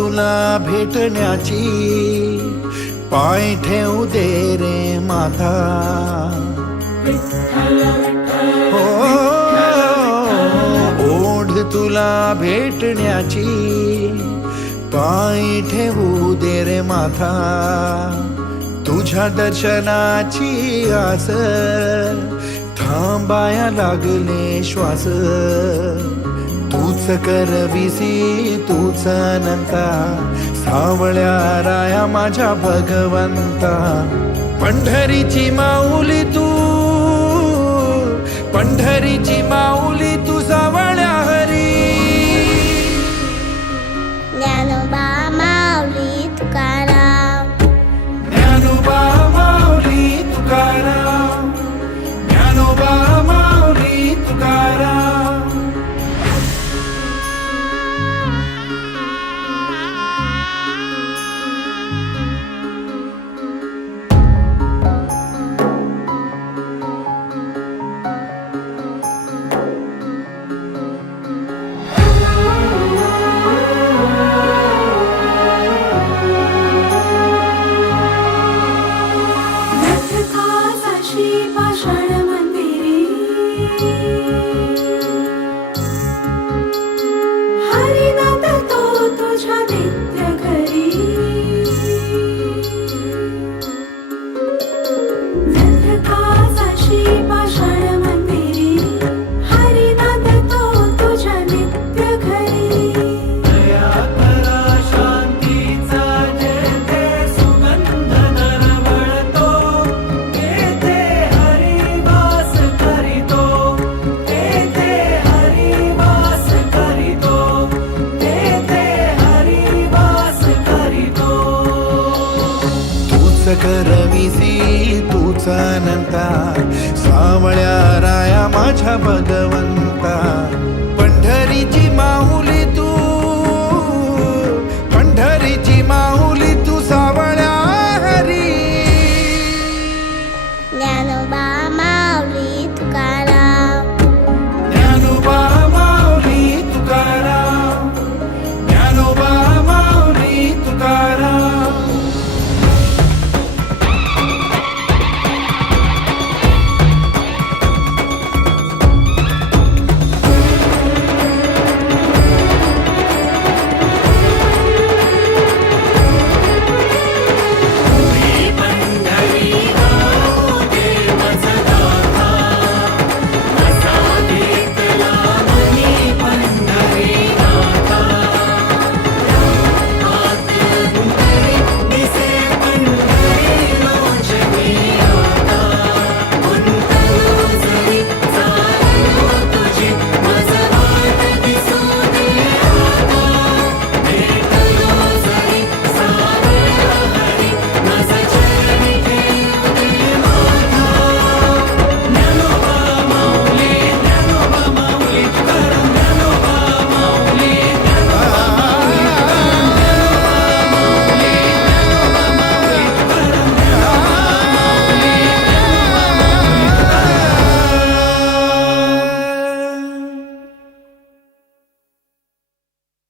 तुला भेटण्याची, पाय ठेवू दे रे माता. हो, ओढ तुला भेटण्याची, पाय ठेवू दे रे माता. तुझ्या दर्शनाची आस, थांबाया लागले श्वास. तूच करविसी तूच अनंता, सावळ्या राया माझ्या भगवंता. पंढरीची माऊली तू, पंढरीची माऊली तू सावळ्या हरी. ज्ञानोबा माऊली तुकाराम, ज्ञानोबा माऊली तुकाराम, ज्ञानोबा माऊली तुकाराम. करविसी तूच अनंता, सावळ्या राया माझ्या भगवंता.